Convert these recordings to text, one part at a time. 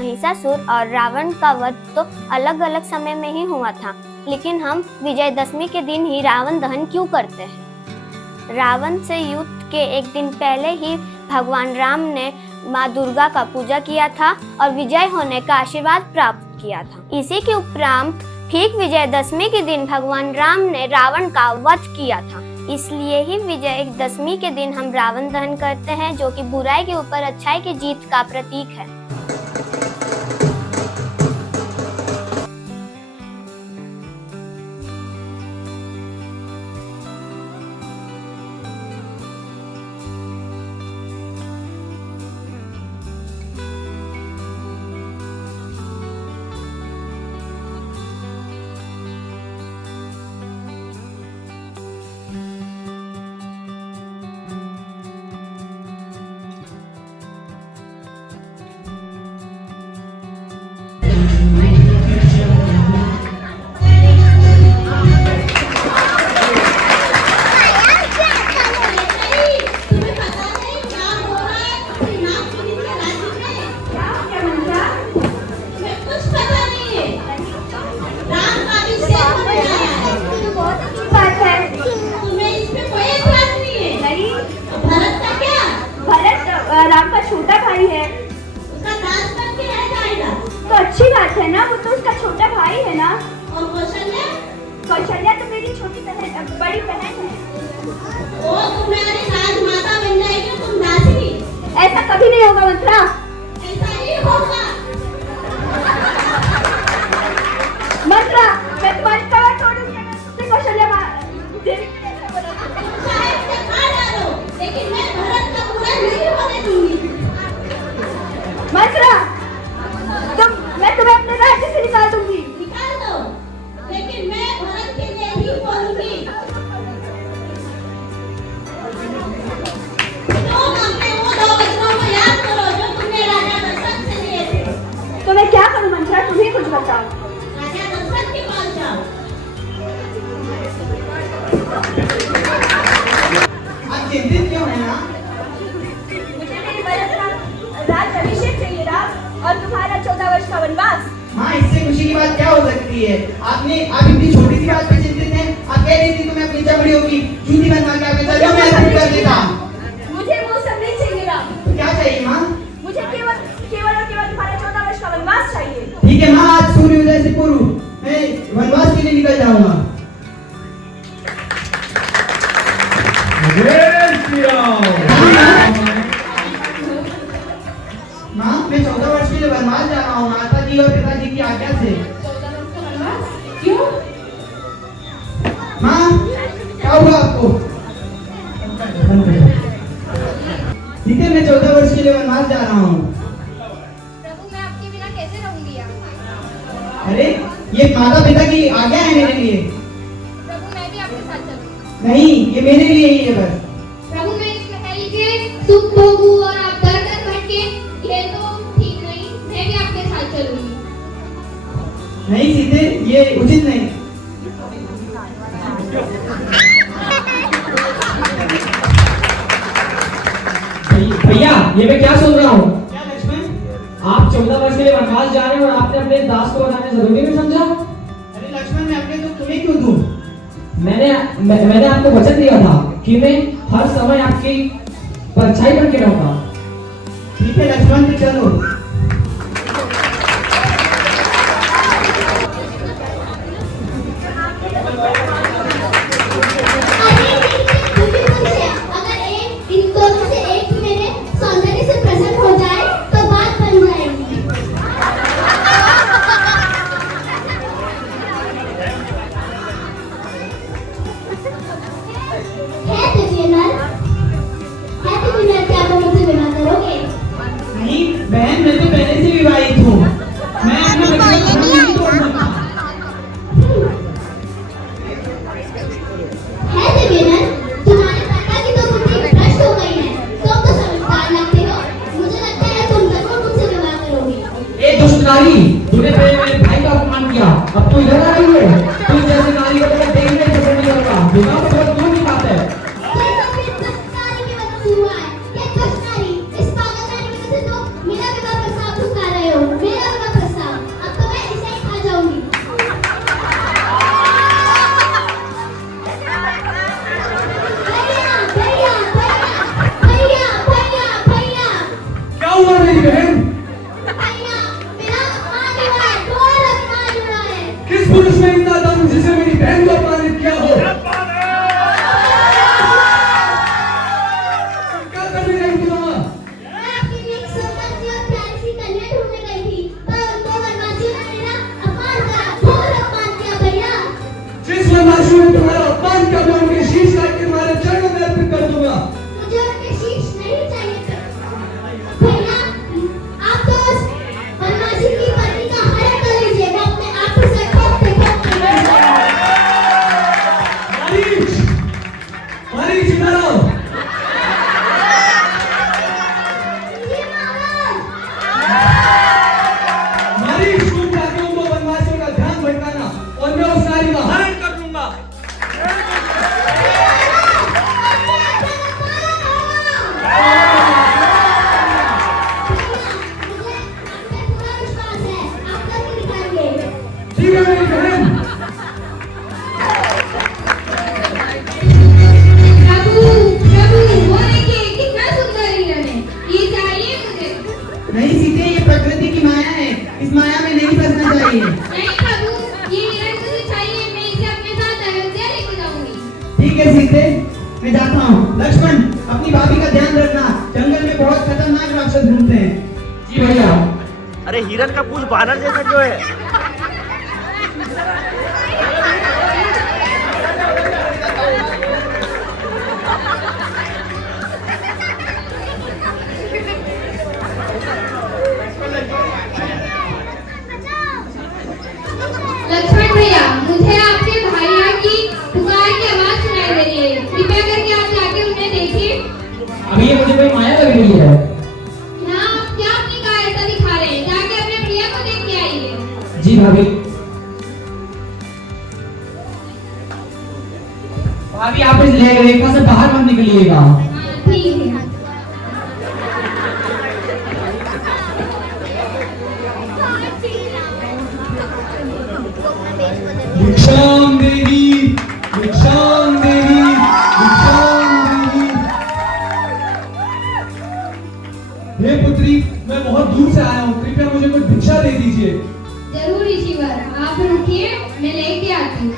महिषासुर और रावण का वध तो अलग अलग समय में ही हुआ था, लेकिन हम विजयदशमी के दिन ही रावण दहन क्यों करते हैं? रावण से युद्ध के एक दिन पहले ही भगवान राम ने माँ दुर्गा का पूजा किया था और विजय होने का आशीर्वाद प्राप्त किया था। इसी के उपरांत ठीक विजयदशमी के दिन भगवान राम ने रावण का वध किया था। इसलिए ही विजयदशमी के दिन हम रावण दहन करते हैं, जो कि बुराई के ऊपर अच्छाई की जीत का प्रतीक है। राम का छोटा भाई है, उसका दांत कट के रह जाएगा तो अच्छी बात है ना, वो तो उसका छोटा भाई है ना। और कौशल्या? कौशल्या तो मेरी छोटी बहन, बड़ी बहन है। वो तुम्हारी राजमाता बन जाएगी, तुम दासी। ऐसा कभी नहीं होगा मंत्रा। ऐसा ही होगा। मंत्रा, मैं तुम्हारी कमर तोड़ूंगी अगर तुमसे कौशल्या देवी को ऐसा बोला। चाहे इसे मार डालो, लेकिन मैं भरत का पूरा नहीं होने दूंगी। मंत्रा, मैं तुम्हें अपने राज्य से निकाल दूंगी। निकाल दो, लेकिन मैं भरत के लिए ही बोलूंगी। तुम अपने वो दो वचनों को याद करो जो तुमने राजा दशरथ से लिए थे। तो मैं क्या करूं मंत्रा, तुम ही कुछ बताओ। राजा दशरथ के पास जाओ। आप चिंतित क्यों हैं ना? मुझे मेरी वजह का राज अभिषेक चाहिए था और तुम्हारा 14 वर्ष का वनवास। हाँ, इससे खुशी की बात क्या हो सकती है? आप इतनी छोटी सी बात पे चिंतित हैं? आप कह रही थी तो मैं अपनी चमड़ी होगी जूती बनवा के आपके सर में अर्पित कर देता। मुझे वो सब नहीं चाहिए राम। तो क्या चाहिए माँ? मुझे केवल और केवल तुम्हारा 14 वर्ष का वनवास चाहिए। ठीक है माँ, आज सूर्योदय से पूर्व मैं वनवास के लिए निकल जाऊंगा। माँ, मैं 14 वर्ष के लिए वनवास जा रहा हूँ माता जी और पिताजी की आज्ञा से। 14 वर्ष का वनवास? क्यों? माँ, क्या हुआ आपको? ठीक है, मैं 14 वर्ष के लिए वनवास जा रहा हूँ। प्रभु, मैं आपके बिना कैसे रहूंगी? अरे, ये माता पिता की आज्ञा है मेरे लिए। प्रभु, मैं भी आपके साथ चलूंगी। नहीं, ये मेरे लिए ही है बस। प्रभु, मैं इस महल के सुख भोगूं और आप दर दर भटके, ये तो ठीक नहीं। मैं भी आपके साथ चलूंगी। नहीं सीते, ये उचित नहीं। भैया, ये मैं क्या सुन रहा हूँ? क्या लक्ष्मण? आप 14 वर्ष के लिए वनवास जा रहे हैं और आपने अपने दास को बनाने जरूरी नहीं समझा? अरे लक्ष्मण, मैं अपने दुख तुम्हें क्यों दूं? मैंने आपको वचन दिया था कि मैं हर समय आपकी परछाई बन के रहूंगा। ठीक है लक्ष्मण, तो चलो। नहीं बहन, मैं तो पहले से विवाहित हूँ। मैं अपना वचन नहीं तोड़ सकता। तुम्हारे पिता की तो बुद्धि भ्रष्ट हो गई है। तुम तो समझदार लगते हो। मुझे लगता है तुम जरूर मुझसे विवाह करोगे। ए दुष्ट नारी, तूने पहले मेरे भाई का अपमान किया, अब तू इधर आ रही है। तू जैसे नारी को तो देखने से पसंद नहीं करता। विवाह तो बहुत दूर की बात है। ये सब इस दुष्टारी की वजह से हुआ है। ये दुष्टारी, इस पागल नारी की वजह से तो मेरा विवाह प्रस्ताव ठुकरा रहे हो। अरे हिरन का पूछ बानर जैसा क्यों है? लक्ष्मण भैया, मुझे आपके भाइयों की पुकार की आवाज सुनाई दे रही है। कृपया करके आप जाके उन्हें देखिए। अभी ये मुझे कोई माया लग रही है। ना, आप क्या अपनी कायरता दिखा रहे हैं? जाके अपने प्रिया को देख के आइए। जी भाभी। भाभी आप इस रेखा से बाहर मत निकलिएगा। हाँ, ठीक है। भिक्षाम देवी, भिक्षाम देवी, भिक्षाम देवी। हे पुत्री, मैं बहुत दूर से आया हूँ, कृपया मुझे कुछ भिक्षा दे दीजिए। जरूर ईश्वर, आप रुकिए, मैं लेके आती हूँ।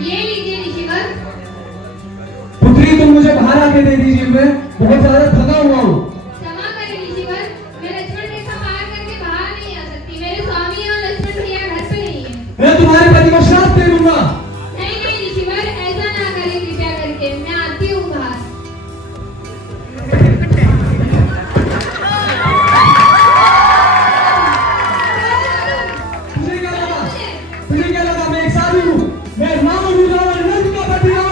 ये लीजिए ईश्वर। पुत्री तुम मुझे बाहर आके दे दीजिए, मैं बहुत ज्यादा थका हुआ हूँ। क्षमा करें ईश्वर, मैं लक्ष्मण रेखा पार करके बाहर नहीं आ सकती। मेरे स्वामी और लक्ष्मण भैया घर पे नहीं है। मैं तुम्हारे पति को श्राप दे दूंगा। नहीं ईश्वर, ऐसा ना करें कृपया करके। मैं आती हूँ बाहर। तुझे क्या लगा? तुझे क्या लगा मैं एक साधु हूँ? मैं रावण हूँ, रावण, नंद का पति रावण।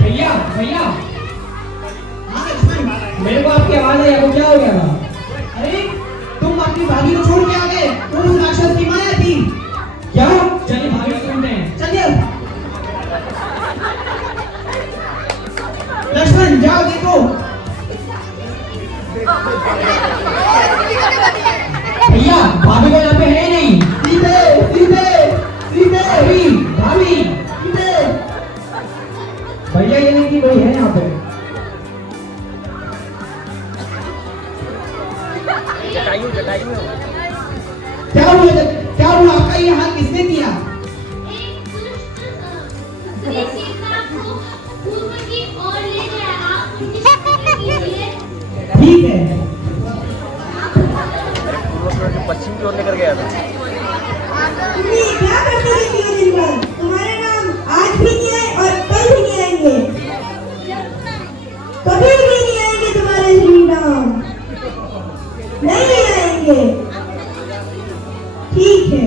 भैया भैया, हाँ लक्ष्मण, मेरे को आपकी आवाज आई, आपको क्या हो गया था? अरे तुम अपनी भाभी को छोड़ के आ गए। वो उस राक्षस की माया थी। क्या? चलिए भाभी को सुनते हैं। चलिए लक्ष्मण, जाओ देखो। भैया भाभी को यहाँ पे है ही नहीं। सीधे सीधे सीधे भाभी भाभी, सीधे। भैया ये नहीं कि कोई है यहाँ पे। जटायु जटायु क्या हुआ? क्या हुआ? आपका ये हाल किसने किया? एक दुष्ट स्त्री सीता को पूर्व की ओर ले गया। आप उनकी शक्ति कीजिए। ठीक है। पश्चिम की ओर लेकर गया था। तुमने क्या करते रहती हो दिन भर? तुम्हारे नाम आज भी नहीं आए और कल भी नहीं आएंगे। कभी भी नहीं आएंगे तुम्हारे श्री राम। नहीं आएंगे। ठीक है।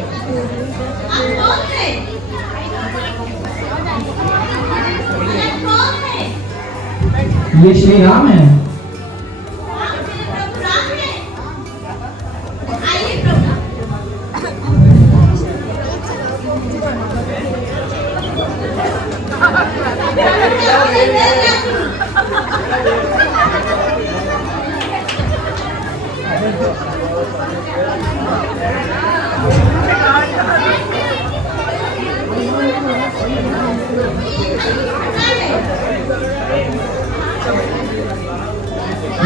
आप कौन हैं? आप कौन हैं? ये श्री राम है। आप मेरे प्रभु राम हैं। आइए प्रभु।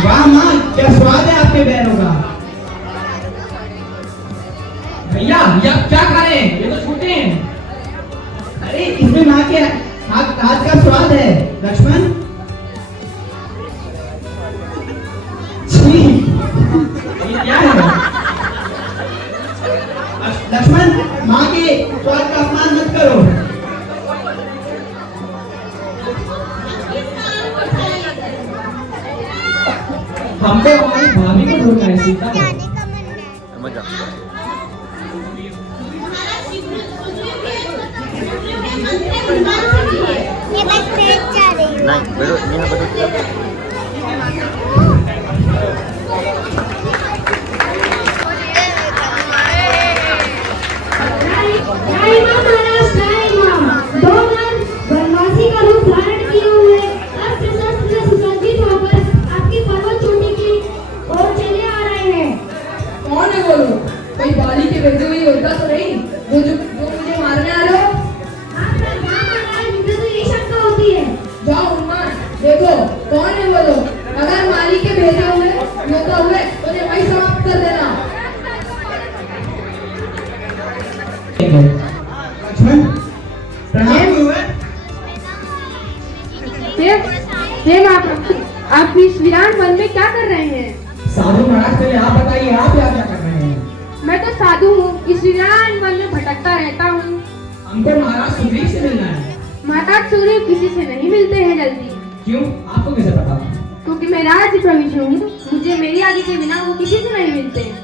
वाह माँ, क्या स्वाद है आपके बैरों का। भैया ये आप क्या खा रहे हैं? ये तो छोटे हैं। अरे इसमें माँ के हाथ का स्वाद है लक्ष्मण। छी, ये क्या है? लक्ष्मण, माँ के स्वाद का अपमान मत करो। हमको हमारी भाभी को ढूंढना है सीता को। समझ जा। ये बस तेज जा रही है। नहीं बैठो यहाँ बैठो। राई माँ महाराज, राई माँ। 2 नर वनवासी का लक्ष्मण प्रणाम हुए। देव आप इस वीरान वन में क्या कर रहे हैं? साधु महाराज, पहले आप बताइए, आप यहाँ क्या कर रहे हैं? मैं तो साधु हूँ, इस वीरान वन में भटकता रहता हूँ। हमको महाराज सुग्रीव से मिलना है। महाराज सुग्रीव किसी से नहीं मिलते हैं जल्दी। क्यों, आपको कैसे पता? क्योंकि मैं राज्य प्रविष्ट हूँ, मुझे मेरी आगे के बिना वो किसी से नहीं मिलते हैं।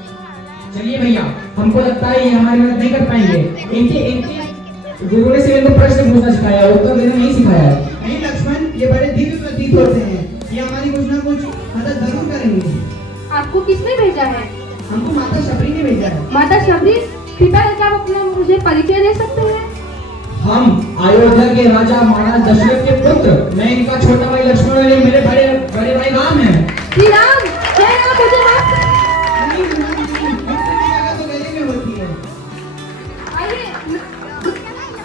चलिए भैया, हमको लगता है ये हमारी मदद नहीं कर पाएंगे। इनके गुरु ने सिर्फ इनको प्रश्न पूछना सिखाया, उत्तर देना नहीं सिखाया है। नहीं लक्ष्मण, ये बड़े दिव्य प्रतीत होते हैं, ये हमारी कुछ ना कुछ मदद जरूर करेंगे। आपको किसने भेजा है? हमको माता शबरी ने भेजा है। माता शबरी, कृपया करके आप अपना मुझे परिचय दे सकते हैं? हम अयोध्या के राजा महाराज दशरथ के पुत्र, मैं इनका छोटा भाई लक्ष्मण और ये मेरे बड़े बड़े भाई राम हैं। श्री राम, जय राम, मुझे माफ करें। नहीं, तो गले में होती है।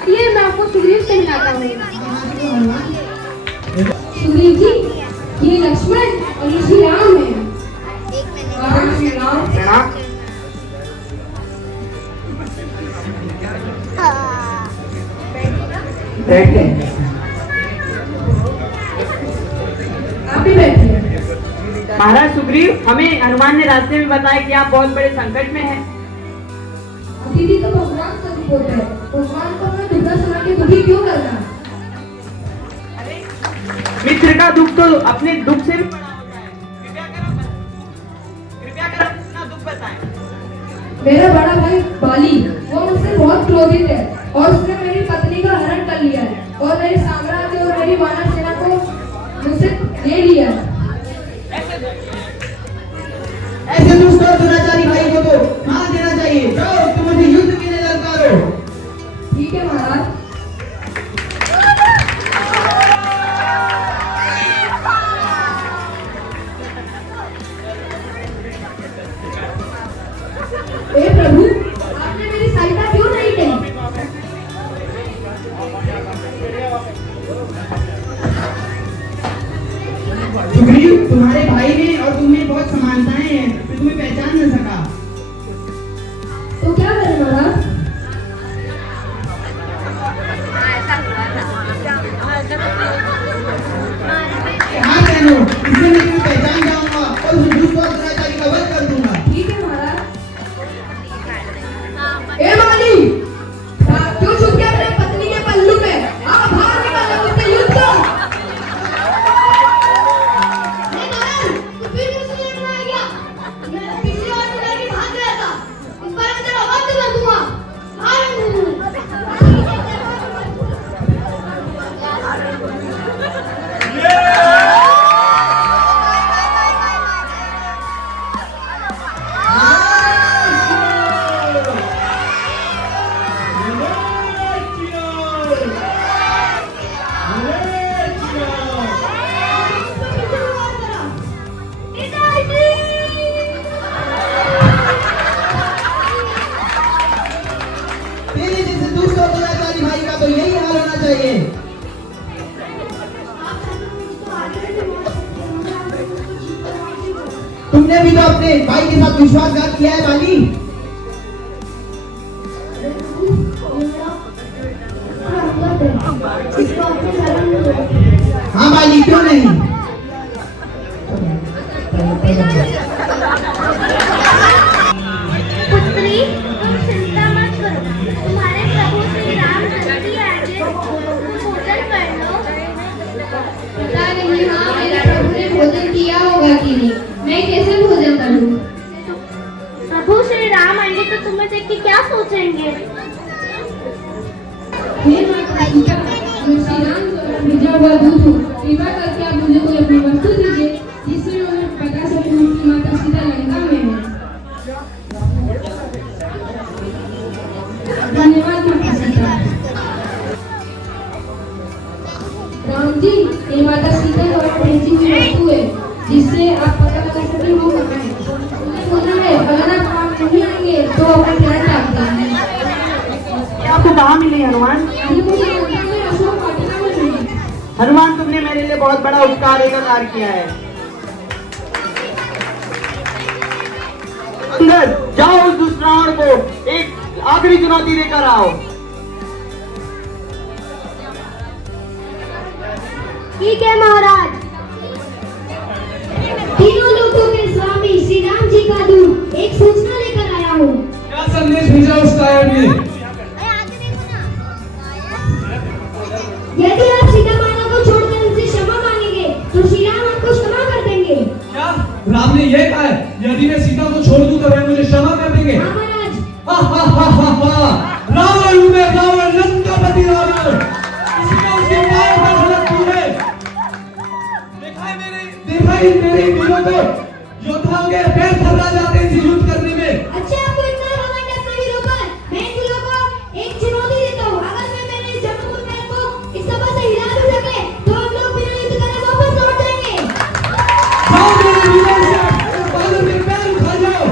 आइए मैं आपको सुग्रीव से मिलाता हूँ। हमारे को हनुमान सुग्रीव जी, ये लक्ष्मण और ये श्री राम है। बैठते हैं। आप भी बैठिए। महाराज सुग्रीव, हमें हनुमान ने रास्ते में बताया कि आप बहुत बड़े संकट में हैं। दीदी तो भगवान का रूप होता है, भगवान को अपना दुखड़ा सुना के दुखी क्यों करना? मित्र का दुख तो अपने दुख से भी बड़ा होता है। कृपया कर अपना दुख बताएं। मेरा बड़ा भाई बाली, वो मुझसे बहुत क्रोधित है और उसने मेरी पत्नी का हरण कर लिया है और मेरे साम्राज्य और मेरी वानर सेना को मुझसे ले लिया है। ऐसे दुष्ट और दुराचारी भाई को तो मार देना चाहिए। जाओ, तुम मुझे युद्ध के लिए ललकारो। ठीक है महाराज। हे प्रभु, आपने मेरी सहायता क्यों नहीं की? सुग्रीव, तुम्हारे भाई में और तुम में बहुत समानताएं हैं, मैं तुम्हें पहचान न सका। तो क्या करें महाराज? हाँ बहनों, इससे मैं तुम्हें पहचान जाऊंगा और उस दुष्ट और दुराचारी का वध कर दूंगा। ठीक है महाराज। ए बाली, क्यों छुप गया अपने पत्नी के पल्लू में? आप बाहर निकालो, मुझसे युद्ध करो। नहीं महाराज, तो फिर मुझसे लड़ना आ गया। मैं पिछली बार तो लड़के भाग गया था, इस बार मैं तेरा वध कर दूंगा। तेरे जैसे दुष्ट और दुराचारी भाई का तो यही हाल होना चाहिए। तुमने भी तो अपने भाई के साथ विश्वासघात किया है बाली। हाँ बाली, क्यों नहीं? पुत्री, तुम चिंता मत करो, तुम्हारे प्रभु श्री राम जल्दी आएंगे, तुम भोजन कर लो। पता नहीं हाँ मेरे प्रभु ने भोजन किया होगा कि नहीं, मैं कैसे भोजन करूं? प्रभु श्री राम आएंगे तो तुम्हें देख के क्या सोचेंगे? हे माता सीता, मैं श्री राम द्वारा भेजा हुआ दूत हूँ, कृपा करके आप मुझे कोई अपनी वस्तु दीजिए जिससे मैं उन्हें बता सकूं कि माता सीता लंका में है। धन्यवाद माता सीता। राम जी, ये माता सीता द्वारा भेजी हुई वस्तु है जिससे आप पता लगा सकें वो कहाँ है। उन्हें बोला है अगर आप नहीं आएंगे तो अपना प्राण त्याग देंगे। आपको कहाँ मिली हनुमान? ये मुझे लंका में अशोक वाटिका में मिली। हनुमान, तुमने मेरे लिए बहुत बड़ा उपकार एक कार्य किया है। अंदर जाओ, उस दुष्ट रावण को एक आखिरी चुनौती लेकर आओ। ठीक है महाराज। तीनों लोगों के स्वामी श्री राम जी का दूत एक सूचना लेकर आया हूँ। क्या संदेश भेजा उस कायर ने? यदि आप सीता माता को छोड़कर उनसे क्षमा मांगेंगे तो श्री राम आपको क्षमा कर देंगे। क्या राम ने यह कहा है, यदि मैं सीता को छोड़ दूं तो वे मुझे क्षमा कर देंगे? हाँ महाराज। रावण में रावण, लंकापति रावण, किसी ने उसके पैर पर झलक दी है। देखा है मेरे वीरों को, योद्धाओं के पैर थर्रा जाते हैं इस युद्ध करने में। अच्छा, आपको इतना घमंड है अपने वीरों पर? मैं इन वीरों को एक चुनौती देता हूँ। अगर मैं मेरे इस जम्मू पैर को इस सभा से हिला भी सके तो हम लोग बिना युद्ध करे वापस लौट जाएंगे। जाओ मेरे वीरों से, बादल में पैर उठा जाओ।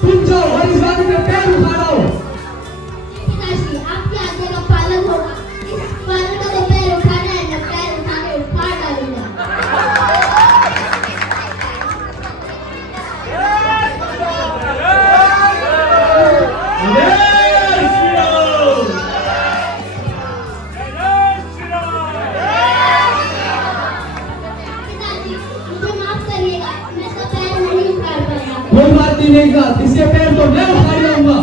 तुम जाओ और इस बात में पैर उठाओ। पिताश्री, आपकी आज्ञा का पालन होगा। इस पालन का तो पैर उठाना है, न पैर उठा के उखाड़ डालूंगा। पिताजी, मुझे माफ करिएगा, मैं इसका पैर नहीं उखाड़ पाया। कोई बात नहीं मेघा, इसके पैर तो मैं उखाड़ लाऊंगा।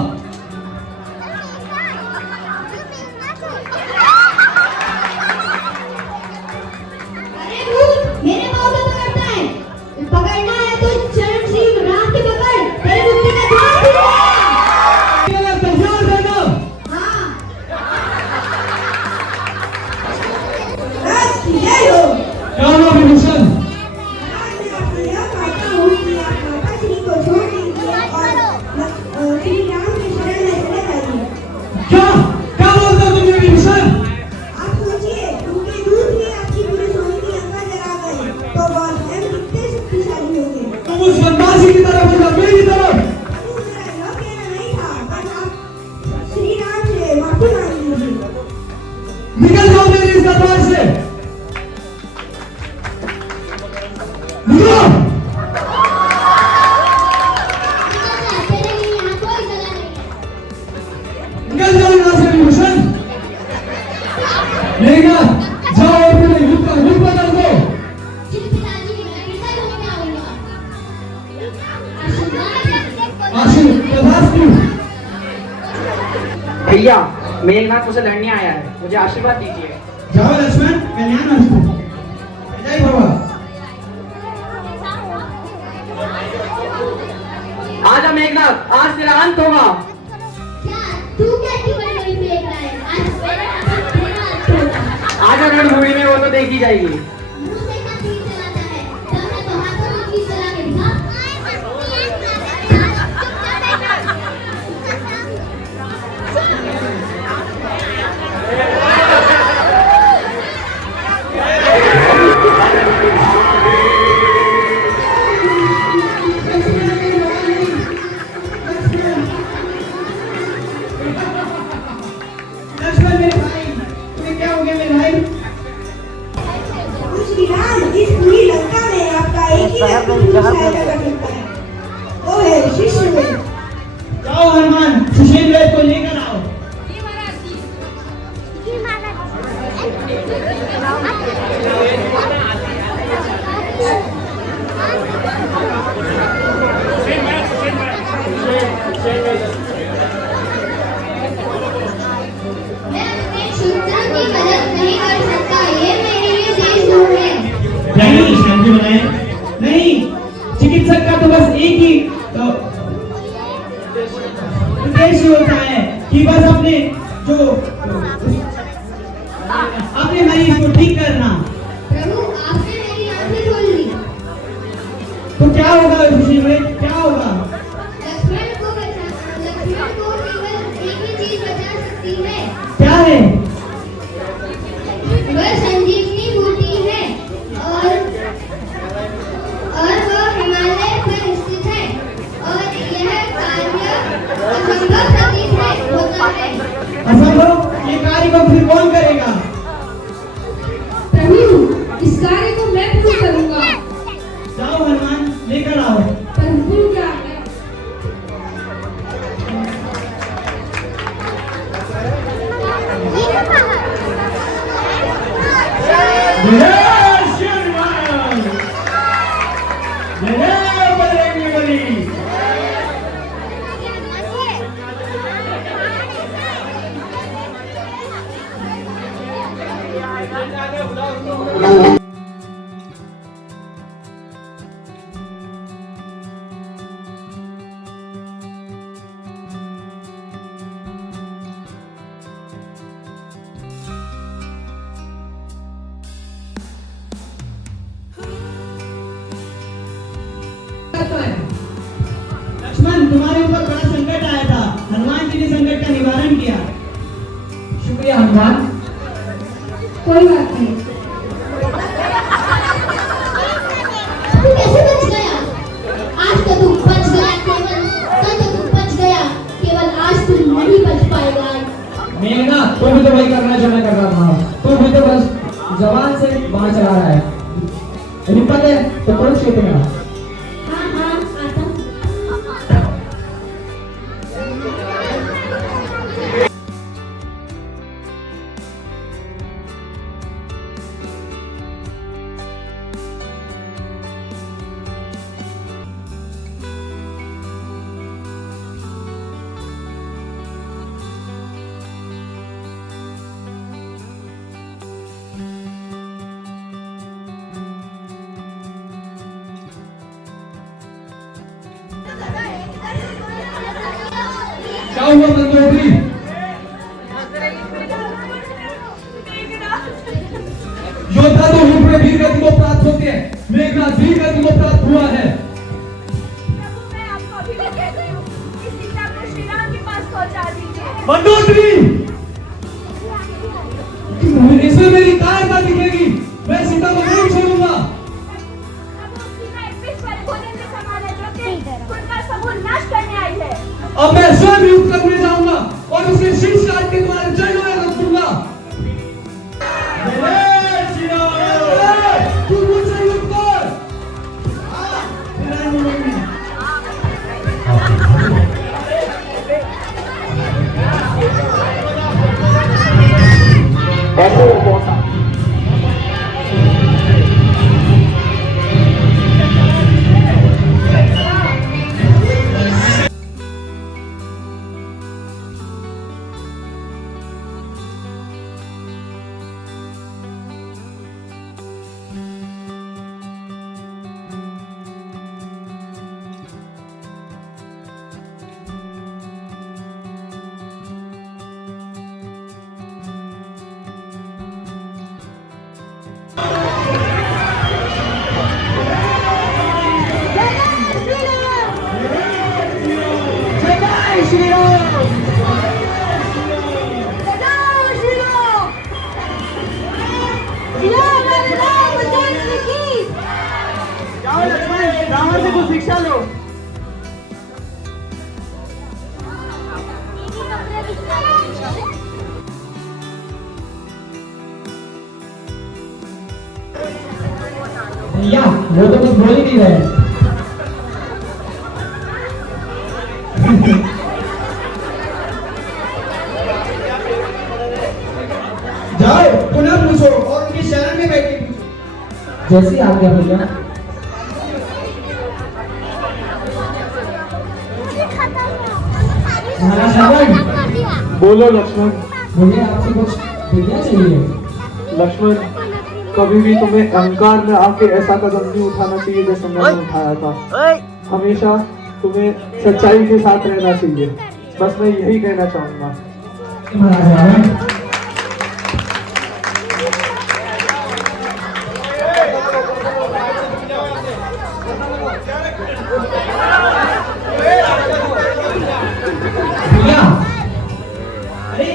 अरे भूत, मेरे पाँव को पकड़ता है। पकड़ना है तो चरण श्री राम की पकड़, तेरे बुद्धि का द्वार खुल जाएगा। तैयार रहना। हाँ। बस जय हो। क्या हुआ विभूषण? आज मैं आपसे यह कहता हूँ कि आप माता श्री को छोड़ दीजिए और श्री राम के शरण में चले जाइए। क्या बोलते हो तुम ये विभूषण? आप सोचिए, उनके दूत ही आपकी पूरी सोने की लंका जला गए तो वह स्वयं कितने शक्तिशाली होंगे। तुम उस वनवासी की तरफ हो, मेरी तरफ। अरे मेरा यह कहना नहीं था, बस आप श्री राम से माफी मांग लीजिए। निकल जाओ मेरे इस दरबार से, निकलो। तेरे लिए यहाँ कोई जगह नहीं है। निकल जाओ यहाँ से विभूषण। मेघा, जाओ और मेरे युद्ध का रुख बदल दो। जी पिताजी, मैं फिर से लौट आऊंगा। आशीर्वाद। आशीर्वाद। भैया, मेघनाथ मुझसे लड़ने आया है, मुझे आशीर्वाद दीजिए। जाओ लक्ष्मण, कल्याण अस्तु। जय भगवान। आजा मेघनाथ, आज तेरा अंत होगा। क्या तू क्या इतनी बड़ी फेंक रहा है? आज मेरा हाथ तेरा हाथ होगा। आजा रणभूमि में, वो तो देखी जाएगी। मुंह से क्या तीर चलाता है? तब मैं तो हाथों में तीर चला के दिखा। लक्ष्मण मेरे भाई, तुम्हें क्या हो गया मेरे भाई? श्री राम, इस पूरी लंका में आपका एक ही व्यक्ति शायद कर सकता है, वो है शिष्य। जाओ हनुमान, सुषेण को लेकर आओ। मैं अपने शत्रुओं की मदद नहीं कर सकता। ये मेरे लिए देशद्रोह है। नहीं शांति बनाए। नहीं, चिकित्सक का तो बस एक ही उद्देश्य होता है कि बस अपने मरीज को ठीक करना। प्रभु, आपने मेरी आंखें खोल दी। तो क्या होगा सुषेण, क्या होगा? लक्ष्मण को केवल एक ही चीज बचा सकती है। क्या है? वह संजीवनी बूटी है और वह हिमालय पर स्थित है और यह कार्य असंभव लक्ष्मण, तुम्हारे ऊपर बड़ा संकट आया था, हनुमान जी ने संकट का निवारण किया। शुक्रिया हनुमान। कोई बात नहीं। तू कैसे बच गया? आज तो तू बच गया, कल तो तू बच गया, केवल आज तू नहीं बच पाएगा। मेघना, तू भी तो वही करना जो मैं कर रहा था। तू भी तो बस जवान से बाहर चला रहा है। रिपत है तो कौन क्षेत्र में? हाँ हाँ आता। क्या हुआ मंदोदरी? योद्धा तो ऊपर वीर गति को प्राप्त होते हैं, मेघनाथ वीर गति को प्राप्त हुआ है। मैं आपको अभी भी कह रही हूँ कि सीता को श्री राम के पास पहुंचा दीजिए। मंदोदरी, इसमें मेरी कायरता दिखेगी। मैं सीता को नहीं छोड़ूंगा। अब वो सीता एक विष वाले भोजन के समान है जो कि उनका समूह नाश करने आई है। अब मैं स्वयं युद्ध करने जाऊंगा और उसके शीश काट के तुम्हारे चरणों में रख दूंगा। तू मुझसे युद्ध कर। रावण से कुछ शिक्षा लो। भैया, वो तो कुछ बोल ही नहीं रहे। जाओ, पुनः पूछो और उनकी शरण में बैठ के पूछो। जैसी आज्ञा भैया। बोलो लक्ष्मण। मुझे आपसे कुछ विद्या चाहिए। लक्ष्मण, कभी भी तुम्हें अहंकार में आके ऐसा कदम नहीं उठाना चाहिए जैसे मैंने उठाया था। हमेशा तुम्हें सच्चाई के साथ रहना चाहिए। बस मैं यही कहना चाहूंगा। भैया, अरे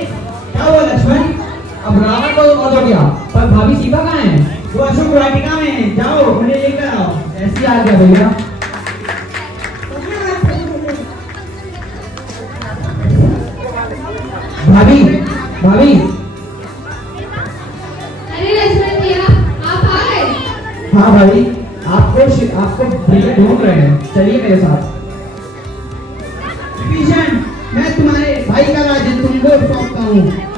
क्या हुआ लक्ष्मण? अब रावण को मौत हो गया, पर भाभी सीता कहाँ है? वो अशोक वाटिका में है, जाओ उन्हें लेकर आओ। ऐसी आ गया भैया। भाभी, भाभी। अरे लक्ष्मण भैया, आप आ गए। हाँ भाई, आपको भैया ढूंढ रहे हैं। चलिए मेरे साथ। विभीषण, मैं तुम्हारे भाई का राज्य तुमको सौंपता हूँ।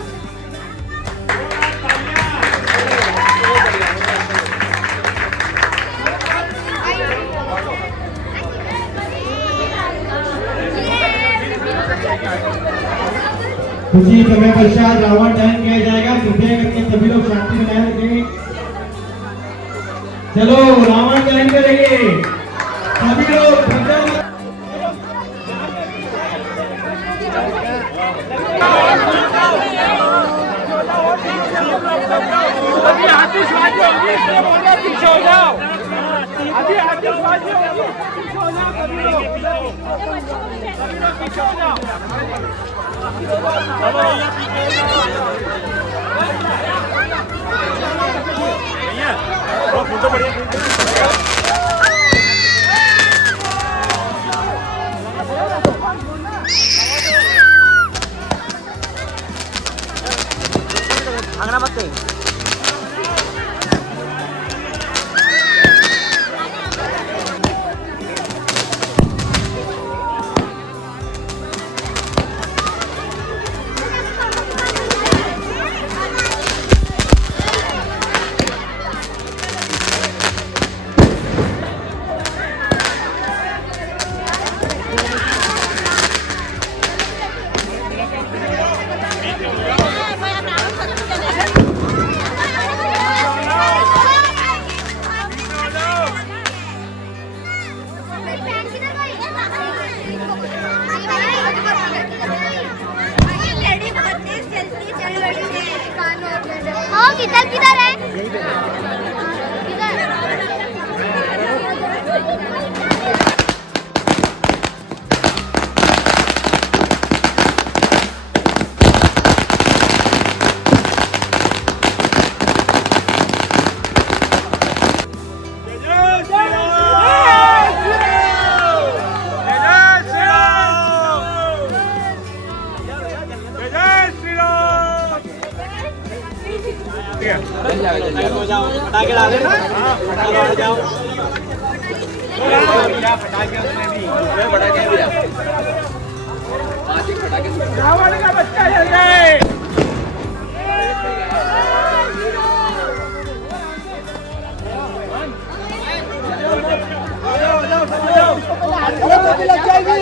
कुछ ही समय पश्चात रावण दहन किया जाएगा। कृपया करके सभी लोग शांति बनाए रखें। चलो रावण दहन करेंगे सभी लोग। अभी आतिशबाजी होगी, इसलिए बोल रहा पीछे हो जाओ। अभी आतिशबाजी होगी, पीछे हो जाओ सभी लोग पीछे हो जाओ। फोटो बढ़िया। भागना मत कहीं। किधर किधर है? पटाखे डाले ना, पटाखे जाओ। रावण का बच्चा जल जाए। लग जाएगी।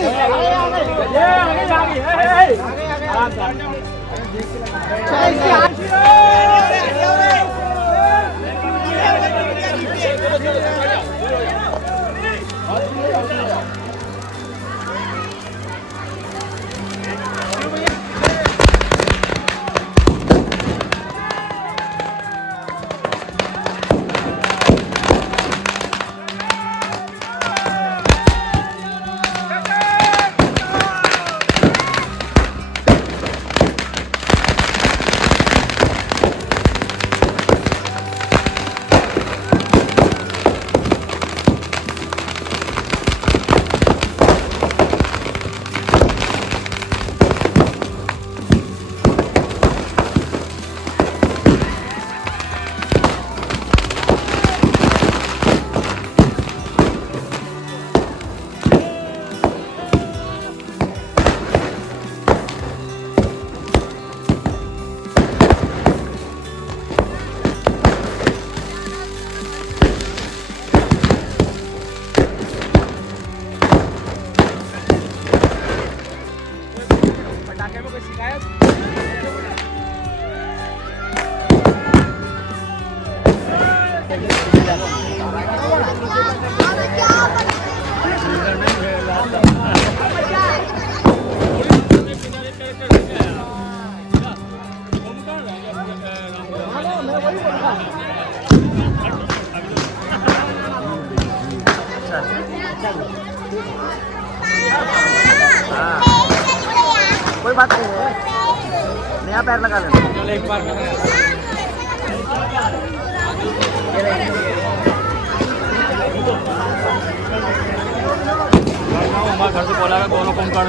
कोई बात नहीं है, नया पैर लगा लेना। चलो एक बार घर से बोला दोनों कम कर